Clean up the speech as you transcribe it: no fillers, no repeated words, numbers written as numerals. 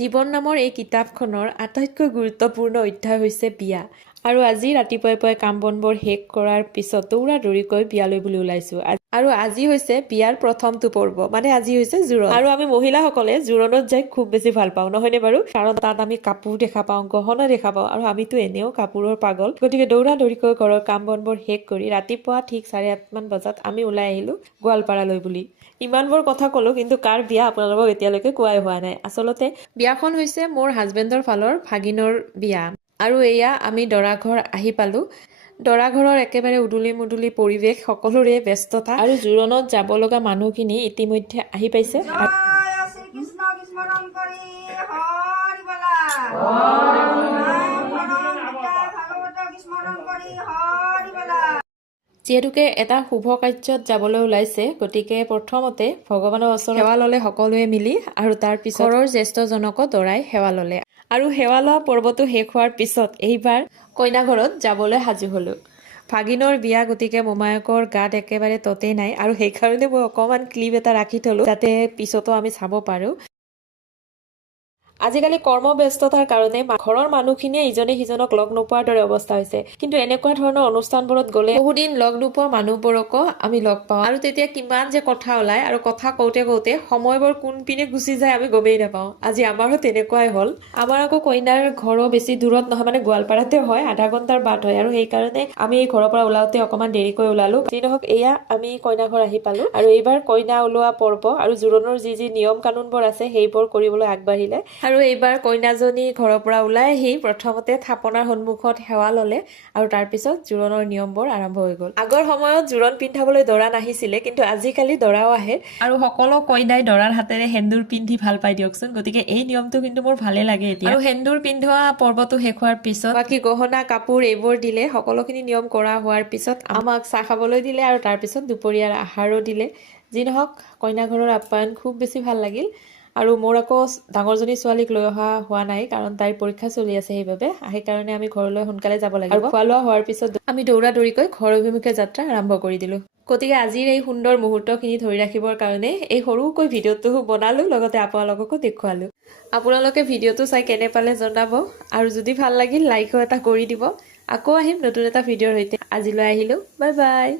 জীৱন নামৰ এই কিতাপখনৰ আটাইতকৈ গুৰুত্বপূৰ্ণ অধ্যায় হৈছে বিয়া। আৰু আজি ৰাতিপুৱাই পুৱাই কাম বনবোৰ শেষ কৰাৰ পিছত দৌৰা দৌৰিকৈ বিয়ালৈ বুলি ওলাইছো। আৰু আজি হৈছে বিয়াৰ প্ৰথমটো পৰ্ব, মানে আজি হৈছে জোৰোণ। আৰু আমি মহিলাসকলে জোৰোণত যাই খুব বেছি ভাল পাওঁ, নহয়নে বাৰু? কাৰণ তাত আমি কাপোৰ দেখা পাওঁ, গহনা দেখা পাওঁ, আৰু আমিতো এনেও কাপোৰৰ পাগল। গতিকে দৌৰা দৌৰিকৈ ঘৰৰ কাম বনবোৰ শেষ কৰি ৰাতিপুৱা ঠিক 8:30 মান বজাত আমি ওলাই আহিলো গোৱালপাৰালৈ বুলি। ইমানবোৰ কথা ক'লো, কিন্তু কাৰ বিয়া আপোনালোকক এতিয়ালৈকে কোৱাই হোৱা নাই। আচলতে বিয়াখন হৈছে মোৰ হাজবেণ্ডৰ ফালৰ ভাগিনৰ বিয়া। আৰু এয়া আমি দৰাঘৰ আহি পালো। দৰাঘৰৰ একেবাৰে উদুলি মুদুলি পৰিৱেশ, সকলোৰে ব্যস্ততা, আৰু জোৰোণত যাব লগা মানুহখিনি ইতিমধ্যে আহি পাইছে। যিহেতুকে এটা শুভ কাৰ্যত যাবলৈ ওলাইছে, গতিকে প্ৰথমতে ভগৱানৰ ওচৰত সেৱা ললে সকলোৱে মিলি, আৰু তাৰ পিছত ঘৰৰ জ্যেষ্ঠজনকো দৰাই সেৱা ললে। আৰু সেৱা লোৱা পৰ্বটো শেষ হোৱাৰ পিছত এইবাৰ কইনা ঘৰত যাবলৈ সাজু হলো। ভাগিনৰ বিয়া, গতিকে মোমায়েকৰ গাত একেবাৰে ততেই নাই, আৰু সেইকাৰণে মই অকণমান ক্লিপ এটা ৰাখি থলো যাতে পিছতো আমি চাব পাৰো। আজিকালি কৰ্মব্যস্ততাৰ কাৰণে ঘৰৰ মানুহখিনিয়ে ইজনে সিজনক লগ নোপোৱাৰ দৰে অৱস্থা হৈছে। কিন্তু এনেকুৱা ধৰণৰ অনুষ্ঠানবোৰত গ'লে বহুদিন লগ নোপোৱা মানুহবোৰকো আমি লগ পাওঁ, আৰু তেতিয়া কিমান যে কথা ওলায়, আৰু কথা কওঁতে কওঁতে সময়বোৰ কোনপিনে গুচি যায় আমি গমেই নাপাওঁ। আজি আমাৰো তেনেকুৱাই হ'ল। আমাৰ আকৌ কইনাৰ ঘৰো বেছি দূৰত নহয়, মানে গোৱালপাৰাতে হয়, আধা ঘণ্টাৰ বাট হয়, আৰু সেইকাৰণে আমি ঘৰৰ পৰা ওলাওঁতে অকণমান দেৰিকৈ ওলালো। যি নহওক, এয়া আমি কইনা ঘৰ আহি পালো, আৰু এইবাৰ কইনা ওলোৱা পৰ্ব আৰু জোৰোণৰ যি যি নিয়ম কানুনবোৰ আছে সেইবোৰ কৰিবলৈ আগবাঢ়িলে। আৰু এইবাৰ কইনাজনী ঘৰৰ পৰা ওলাই আহি প্ৰথমতে থাপনাৰ সন্মুখত সেৱা ললে, আৰু তাৰপিছত জোৰোণৰ নিয়মবোৰ আৰম্ভ হৈ গ'ল। আগৰ সময়ত জোৰোণ পিন্ধাবলৈ দৰা নাহিছিলে, কিন্তু আজিকালি দৰাও আহে, আৰু সকলো কইনাই দৰাৰ হাতেৰে সেন্দুৰ পিন্ধি ভাল পাই দিয়কচোন। গতিকে এই নিয়মটো কিন্তু মোৰ ভালে লাগে এতিয়া। আৰু সেন্দুৰ পিন্ধোৱা পৰ্বটো শেষ হোৱাৰ পিছত বাকী গহনা কাপোৰ এইবোৰ দিলে। সকলোখিনি নিয়ম কৰা হোৱাৰ পিছত আমাক চাহ খাবলৈ দিলে, আৰু তাৰপিছত দুপৰীয়াৰ আহাৰো দিলে। যি নহওক, কইনা ঘৰৰ আপ্যায়ন খুব বেছি ভাল লাগিল। আৰু মোৰ আকৌ ডাঙৰজনী ছোৱালীক লৈ অহা হোৱা নাই, কাৰণ তাইৰ পৰীক্ষা চলি আছে, সেইকাৰণে আমি ঘৰলৈ সোনকালে যাব লাগিব। আৰু খোৱা লোৱা হোৱাৰ পিছত আমি দৌৰা দৌৰিকৈ ঘৰ অভিমুখে যাত্ৰা আৰম্ভ কৰি দিলো। গতিকে আজিৰ এই সুন্দৰ মুহূৰ্তখিনি ধৰি ৰাখিবৰ কাৰণে এই সৰুকৈ ভিডিঅ'টো বনালো, লগতে আপোনালোককো দেখুৱালো। আপোনালোকে ভিডিঅ'টো চাই কেনে পালে জনাব, আৰু যদি ভাল লাগিল লাইকো এটা কৰি দিব। আকৌ আহিম নতুন এটা ভিডিঅ'ৰ সৈতে। আজিলৈ আহিলো, বাই বাই।